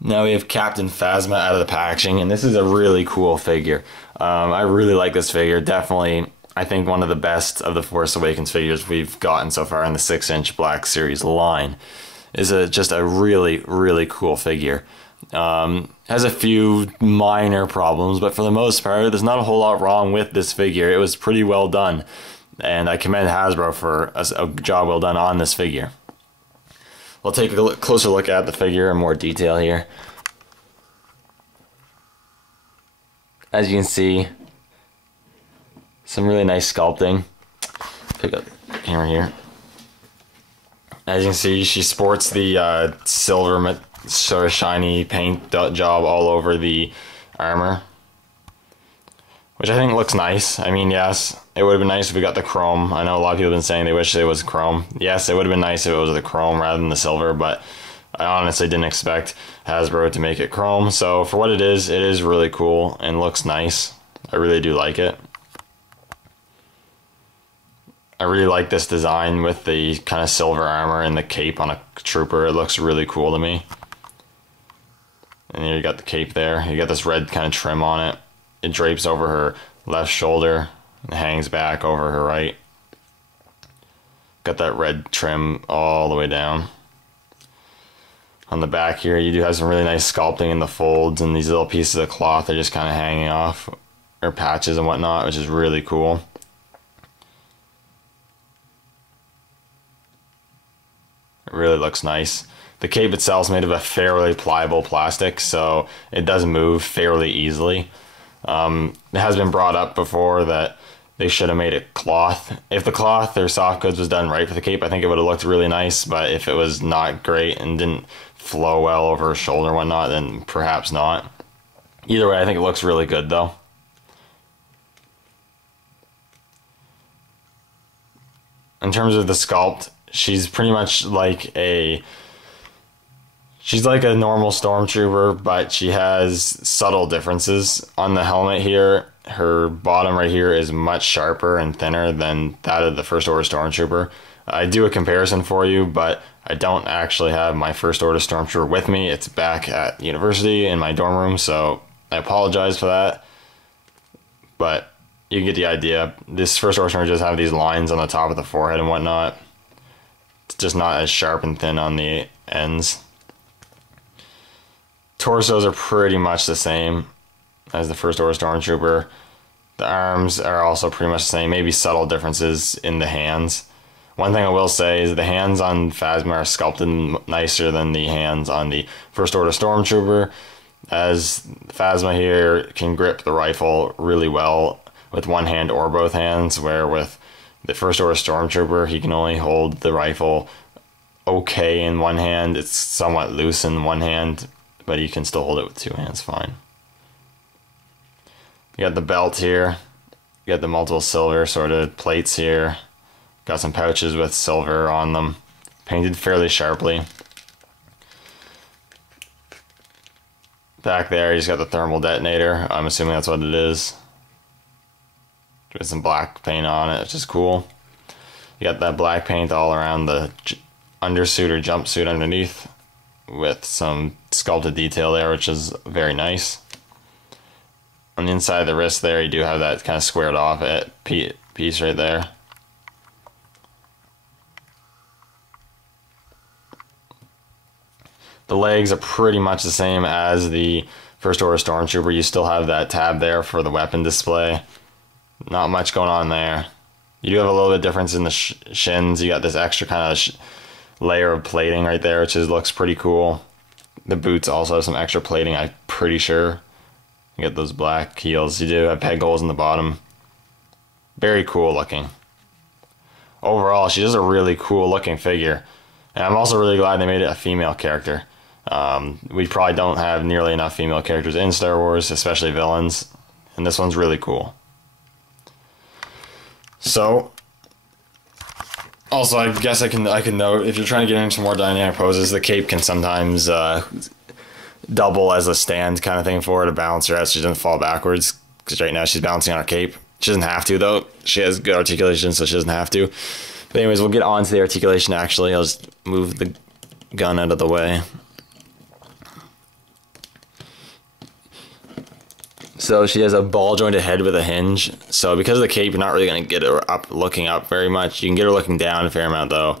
Now we have Captain Phasma out of the packaging, and this is a really cool figure. I really like this figure. Definitely, I think one of the best of the Force Awakens figures we've gotten so far in the 6-inch Black Series line. Is just a really, really cool figure. Has a few minor problems, but for the most part, there's not a whole lot wrong with this figure. It was pretty well done, and I commend Hasbro for a job well done on this figure. We'll take a closer look at the figure in more detail here. As you can see, some really nice sculpting. Pick up the camera here. As you can see, she sports the silver sort of shiny paint job all over the armor, which I think looks nice. I mean, yes, it would have been nice if we got the chrome. I know a lot of people have been saying they wish it was chrome. Yes, it would have been nice if it was the chrome rather than the silver, but I honestly didn't expect Hasbro to make it chrome. So for what it is really cool and looks nice. I really do like it. I really like this design with the kind of silver armor and the cape on a trooper. It looks really cool to me. And here you got the cape there. You got this red kind of trim on it. It drapes over her left shoulder and hangs back over her right. Got that red trim all the way down. On the back here, you do have some really nice sculpting in the folds, and these little pieces of cloth are just kind of hanging off, or patches and whatnot, which is really cool. It really looks nice. The cape itself is made of a fairly pliable plastic, so it does move fairly easily. It has been brought up before that they should have made it cloth. If the cloth or soft goods was done right for the cape, I think it would have looked really nice, but if it was not great and didn't flow well over her shoulder and whatnot, then perhaps not. Either way, I think it looks really good though. In terms of the sculpt, she's pretty much like she's like a normal stormtrooper, but she has subtle differences. On the helmet here, her bottom right here is much sharper and thinner than that of the First Order Stormtrooper. I do a comparison for you, but I don't actually have my First Order Stormtrooper with me. It's back at university in my dorm room, so I apologize for that. But you get the idea. This First Order Stormtrooper just have these lines on the top of the forehead and whatnot. It's just not as sharp and thin on the ends. Torsos are pretty much the same as the First Order Stormtrooper. The arms are also pretty much the same, maybe subtle differences in the hands. One thing I will say is the hands on Phasma are sculpted nicer than the hands on the First Order Stormtrooper, as Phasma here can grip the rifle really well with one hand or both hands, where with the First Order Stormtrooper, he can only hold the rifle okay in one hand. It's somewhat loose in one hand, but you can still hold it with two hands fine. You got the belt here. You got the multiple silver sort of plates here. Got some pouches with silver on them. Painted fairly sharply. Back there, he's got the thermal detonator. I'm assuming that's what it is. With some black paint on it, which is cool. You got that black paint all around the undersuit or jumpsuit underneath, with some sculpted detail there, which is very nice. On the inside of the wrist there, you do have that kind of squared off piece right there. The legs are pretty much the same as the First Order Stormtrooper. You still have that tab there for the weapon display. Not much going on there. You do have a little bit of difference in the shins. You got this extra kind of layer of plating right there, which looks pretty cool. The boots also have some extra plating, I'm pretty sure. You get those black heels. You do have peg holes in the bottom. Very cool looking. Overall, she's just a really cool looking figure. And I'm also really glad they made it a female character. We probably don't have nearly enough female characters in Star Wars, especially villains. And this one's really cool. So, also, I guess I can note, if you're trying to get into more dynamic poses, the cape can sometimes double as a stand kind of thing for her to balance her out so she doesn't fall backwards. Because right now she's balancing on her cape. She doesn't have to, though. She has good articulation, so she doesn't have to. But anyways, we'll get on to the articulation, actually. I'll just move the gun out of the way. So she has a ball jointed head with a hinge. So because of the cape, you're not really going to get her up looking up very much. You can get her looking down a fair amount though.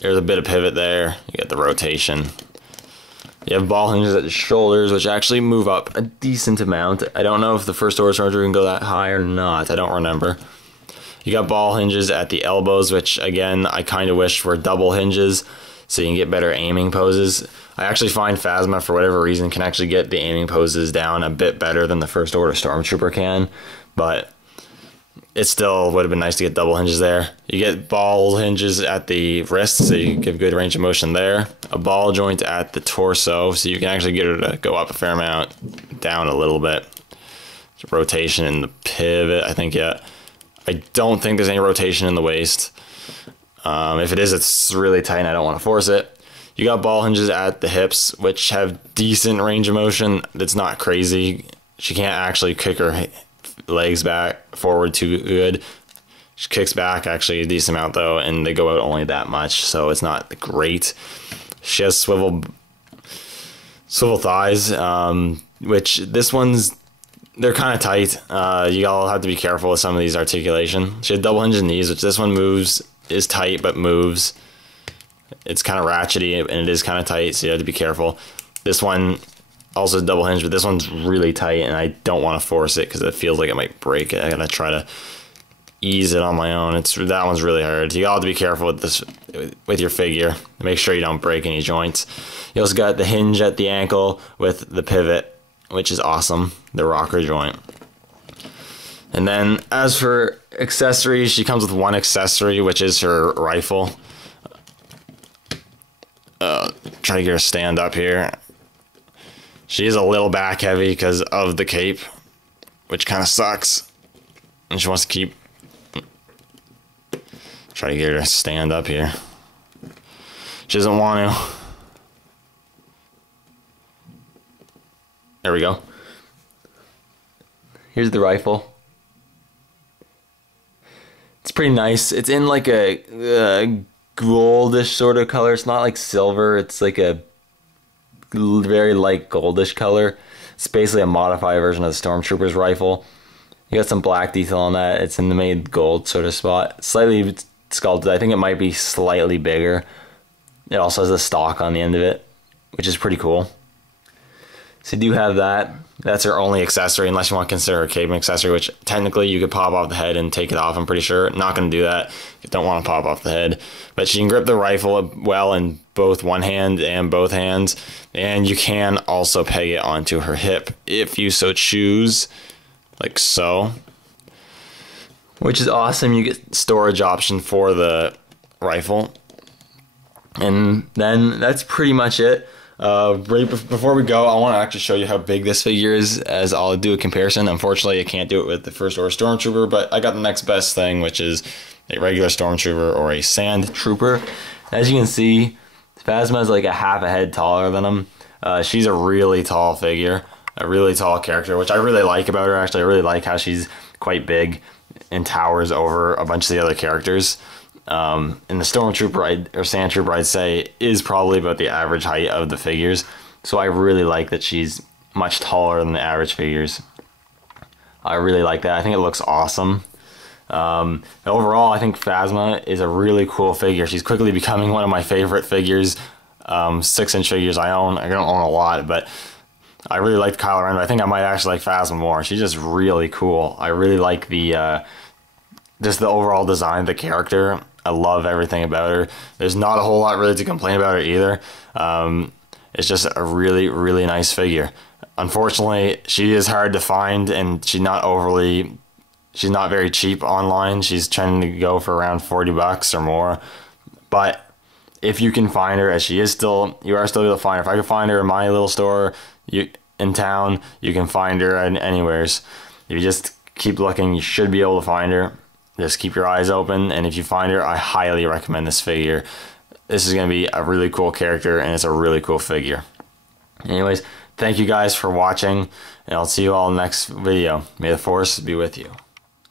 There's a bit of pivot there. You get the rotation. You have ball hinges at the shoulders, which actually move up a decent amount. I don't know if the first order stormtrooper can go that high or not. I don't remember. You got ball hinges at the elbows, which again, I kind of wish were double hinges so you can get better aiming poses. I actually find Phasma, for whatever reason, can actually get the aiming poses down a bit better than the first order stormtrooper can, but it still would have been nice to get double hinges there. You get ball hinges at the wrists, so you give good range of motion there. A ball joint at the torso, so you can actually get her to go up a fair amount, down a little bit. Rotation in the pivot, I think, yeah. I don't think there's any rotation in the waist. If it is, it's really tight and I don't want to force it. You got ball hinges at the hips, which have decent range of motion. That's not crazy. She can't actually kick her legs back forward too good. She kicks back actually a decent amount though, and they go out only that much, so it's not great. She has swivel thighs, which this one's, they're kind of tight. You all have to be careful with some of these articulation. She had double hinged knees, which this one moves, is tight but moves. It's kind of ratchety and it is kind of tight, so you have to be careful. This one also is double hinged, but this one's really tight and I don't want to force it because it feels like it might break it. I gotta try to ease it on my own. That one's really hard. You all have to be careful with this, with your figure. Make sure you don't break any joints. You also got the hinge at the ankle with the pivot, which is awesome, the rocker joint. And then as for accessories, she comes with one accessory, which is her rifle. Try to get her stand up here. She is a little back heavy because of the cape, which kind of sucks. And she wants to keep... Try to get her to stand up here. She doesn't want to. There we go. Here's the rifle. It's pretty nice. It's in like a goldish sort of color. It's not like silver. It's like a very light goldish color. It's basically a modified version of the Stormtrooper's rifle. You got some black detail on that. It's in the made gold sort of spot. Slightly sculpted. I think it might be slightly bigger. It also has a stock on the end of it, which is pretty cool. So you do have that. That's her only accessory, unless you want to consider her cape an accessory, which technically you could pop off the head and take it off, I'm pretty sure. Not going to do that. You don't want to pop off the head. But she can grip the rifle well in both one hand and both hands. And you can also peg it onto her hip if you so choose, like so. Which is awesome. You get storage option for the rifle. And then that's pretty much it. Right before we go, I want to actually show you how big this figure is, as I'll do a comparison. Unfortunately, I can't do it with the First Order Stormtrooper, but I got the next best thing, which is a regular Stormtrooper or a Sand Trooper. As you can see, Phasma is like a half a head taller than him. She's a really tall figure, a really tall character, which I really like about her. Actually, I really like how she's quite big and towers over a bunch of the other characters. And the Stormtrooper or Sand Trooper, I'd say, is probably about the average height of the figures. So I really like that she's much taller than the average figures. I really like that. I think it looks awesome. Overall, I think Phasma is a really cool figure. She's quickly becoming one of my favorite figures. 6-inch figures I own. I don't own a lot, but I really like Kylo Ren. But I think I might actually like Phasma more. She's just really cool. I really like the just the overall design of the character. I love everything about her. There's not a whole lot really to complain about her either. It's just a really, really nice figure. Unfortunately, she is hard to find, and she's not very cheap online. She's trying to go for around $40 or more. But if you can find her, as you are still able to find her. If I could find her in my little store in town, you can find her anywheres. If you just keep looking, you should be able to find her. Just keep your eyes open, and if you find her, I highly recommend this figure. This is going to be a really cool character, and it's a really cool figure. Anyways, thank you guys for watching, and I'll see you all in the next video. May the Force be with you.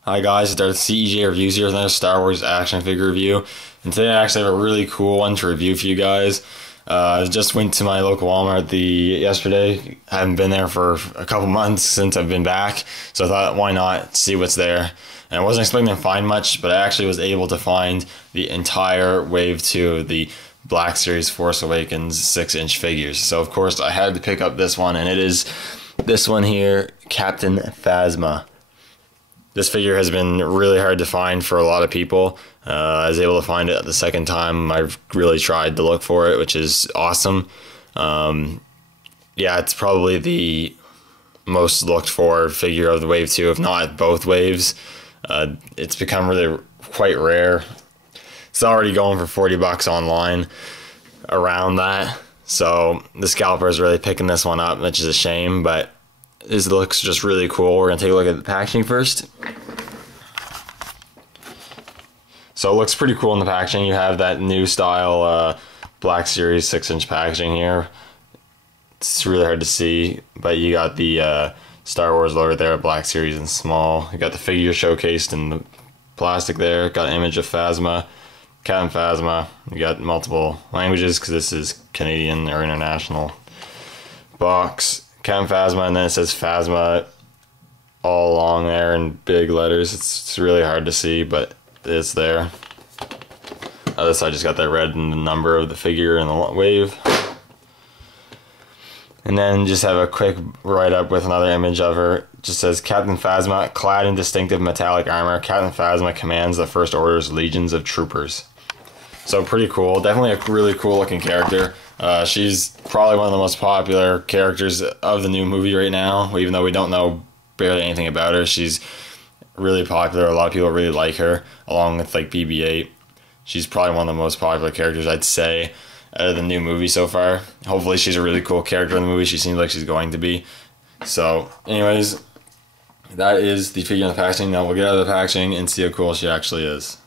Hi guys, it's our CEJ Reviews here with another Star Wars action figure review, and today I actually have a really cool one to review for you guys. I just went to my local Walmart yesterday. I haven't been there for a couple months since I've been back, so I thought, why not see what's there? And I wasn't expecting to find much, but I actually was able to find the entire Wave 2 of the Black Series Force Awakens 6-inch figures. So of course I had to pick up this one, and it is this one here, Captain Phasma. This figure has been really hard to find for a lot of people. I was able to find it the second time I've really tried to look for it, which is awesome. Yeah, it's probably the most looked for figure of the Wave 2, if not both waves. It's become really quite rare. It's already going for $40 online, around that. So the scalper is really picking this one up, which is a shame, but this looks just really cool. We're going to take a look at the packaging first. So it looks pretty cool in the packaging. You have that new style Black Series 6-inch packaging here. It's really hard to see, but you got the Star Wars logo there, Black Series in small. You got the figure showcased in the plastic there. Got an image of Phasma, Captain Phasma. You got multiple languages because this is Canadian or international box. Captain Phasma, and then it says Phasma all along there in big letters. It's really hard to see, but it's there. Other side just got that red and the number of the figure and the wave. And then just have a quick write-up with another image of her. It just says, Captain Phasma, clad in distinctive metallic armor, Captain Phasma commands the First Order's legions of troopers. So pretty cool. Definitely a really cool looking character. She's probably one of the most popular characters of the new movie right now, even though we don't know barely anything about her. She's really popular. A lot of people really like her, along with like BB-8. She's probably one of the most popular characters, I'd say, out of the new movie so far. Hopefully she's a really cool character in the movie. She seems like she's going to be. So anyways, that is the figure in the packaging. Now we'll get out of the packaging and see how cool she actually is.